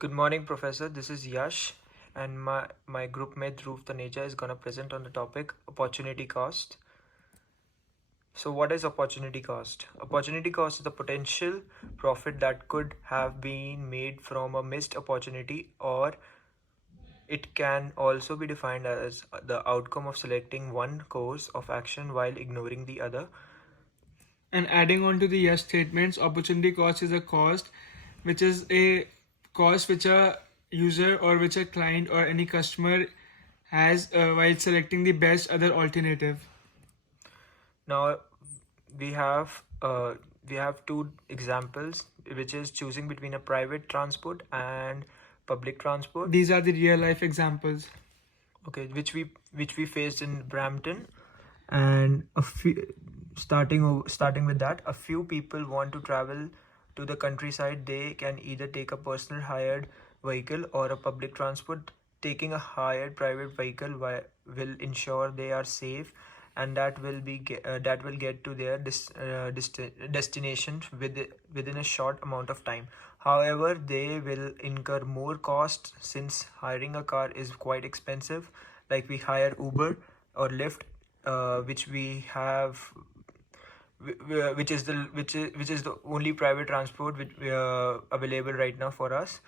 Good morning, Professor. This is Yash, and my group mate Dhruv Taneja is gonna present on the topic opportunity cost. So, what is opportunity cost? Opportunity cost is the potential profit that could have been made from a missed opportunity, or it can also be defined as the outcome of selecting one course of action while ignoring the other. And adding on to the yes statements, opportunity cost is a cost which is a cost which a user or which a client or any customer has while selecting the best other alternative. Now, we have uh, we have two examples, which is choosing between a private transport and public transport. These are the real life examples. Okay, which we faced in Brampton, and a few starting with that, a few people want to travel to the countryside. They can either take a personal hired vehicle or a public transport. Taking a hired private vehicle will ensure they are safe, and that will get to their destination within a short amount of time. However, they will incur more costs since hiring a car is quite expensive. Like, we hire Uber or Lyft, which we have which is the only private transport which available right now for us,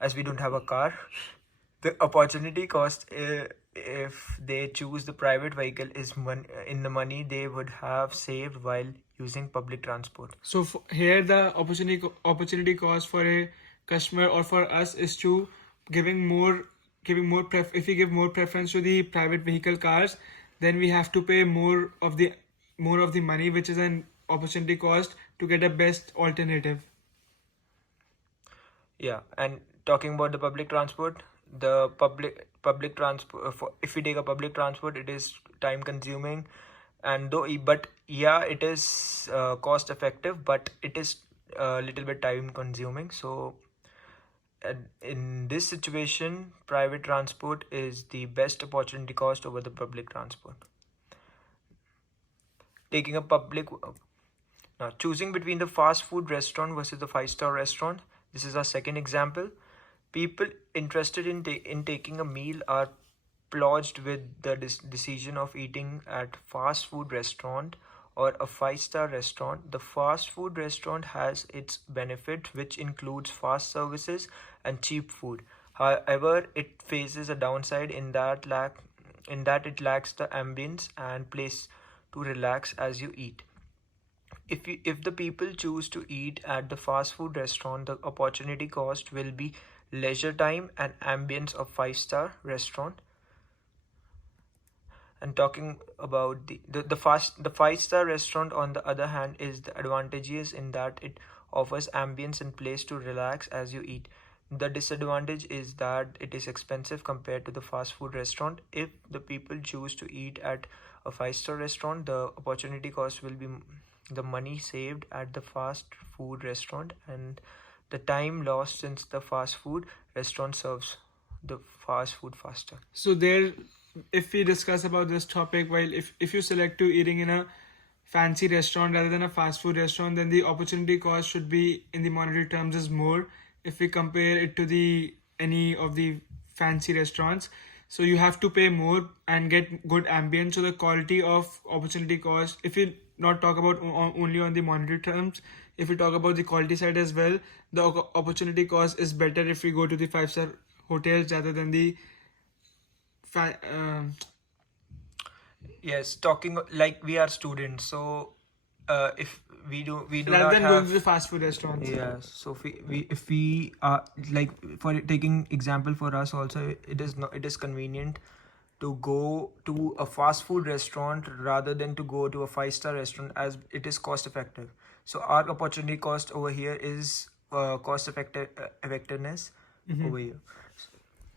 as we don't have a car. The opportunity cost, if they choose the private vehicle, is in the money they would have saved while using public transport. So here the opportunity cost for a customer or for us is to if we give more preference to the private vehicle cars, then we have to pay more of the money, which is an opportunity cost to get a best alternative. Yeah, and talking about the public transport, the public transport, if we take a public transport, it is time consuming, and but yeah, it is cost effective, but it is a little bit time consuming. So, in this situation, private transport is the best opportunity cost over the public transport. Taking a public Now, choosing between the fast food restaurant versus the five-star restaurant. This is our second example. People interested in taking a meal are plunged with the decision of eating at fast food restaurant or a five-star restaurant. The fast food restaurant has its benefit, which includes fast services and cheap food. However, it faces a downside in that it lacks the ambience and place to relax as you eat. If the people choose to eat at the fast food restaurant, the opportunity cost will be leisure time and ambience of five-star restaurant. And talking about the five-star restaurant, on the other hand, is the advantages in that it offers ambience and place to relax as you eat. The disadvantage is that it is expensive compared to the fast food restaurant. If the people choose to eat at a five-star restaurant, the opportunity cost will be the money saved at the fast food restaurant and the time lost since the fast food restaurant serves the fast food faster. So there, if we discuss about this topic, while if you select to eating in a fancy restaurant rather than a fast food restaurant, then the opportunity cost should be in the monetary terms is more if we compare it to the any of the fancy restaurants. So you have to pay more and get good ambience. So the quality of opportunity cost, if we not talk about only on the monetary terms, if we talk about the quality side as well, the opportunity cost is better if we go to the five-star hotels rather than the fa- um Yes, talking like we are students, so if we do rather not than going to have. the fast food restaurants. Yes, so if we are, like, for taking example for us also, it is not, it is convenient to go to a fast food restaurant rather than to go to a five-star restaurant, as it is cost effective. So our opportunity cost over here is cost effectiveness over here.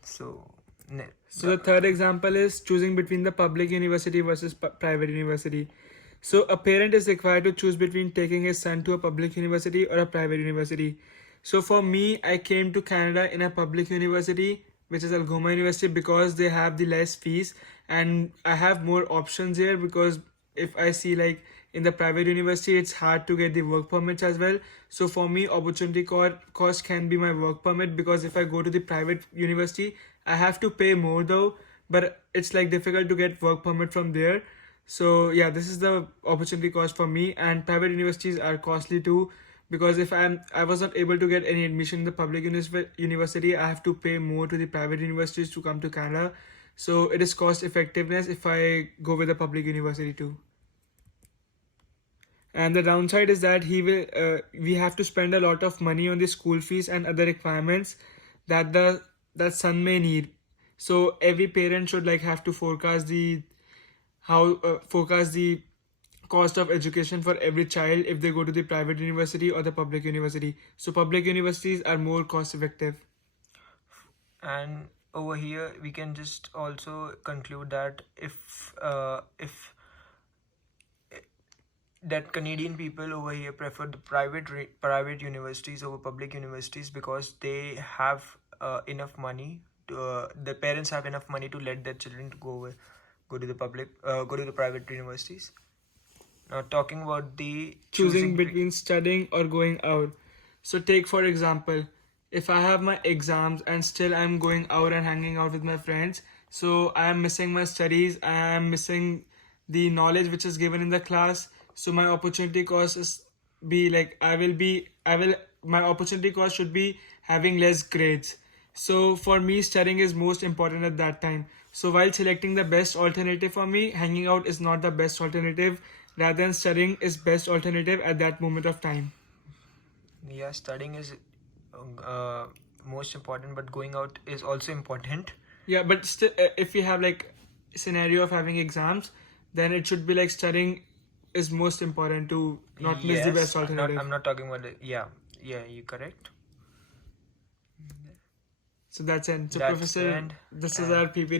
So So the third example is choosing between the public university versus private university. So a parent is required to choose between taking his son to a public university or a private university. So for me, I came to Canada in a public university, which is Algoma University, because they have the less fees and I have more options here. Because if I see like in the private university, it's hard to get the work permits as well. So for me, opportunity cost can be my work permit, because if I go to the private university, I have to pay more though, but it's like difficult to get work permit from there. So yeah, this is the opportunity cost for me. And private universities are costly too, because if I was not able to get any admission in the public university, I have to pay more to the private universities to come to Canada. So it is cost effectiveness if I go with a public university too. And the downside is that we have to spend a lot of money on the school fees and other requirements that son may need. So every parent should like have to forecast the cost of education for every child if they go to the private university or the public university. So public universities are more cost effective. And over here we can just also conclude that if that Canadian people over here prefer the private universities over public universities, because they have enough money to the parents have enough money to let their children to go to the private universities. Now talking about the Choosing between studying or going out. So take for example, if I have my exams and still I'm going out and hanging out with my friends, so I am missing my studies, I am missing the knowledge which is given in the class. So my opportunity cost is be like I will my opportunity cost should be having less grades. So for me, studying is most important at that time. So while selecting the best alternative for me, hanging out is not the best alternative. Rather than studying is best alternative at that moment of time. Yeah, studying is most important, but going out is also important. Yeah, but still, if we have like scenario of having exams, then it should be like studying is most important to not miss the best alternative. I'm not talking about it. Yeah, you're correct. So that's it. So That's Professor, end. this is our PPT.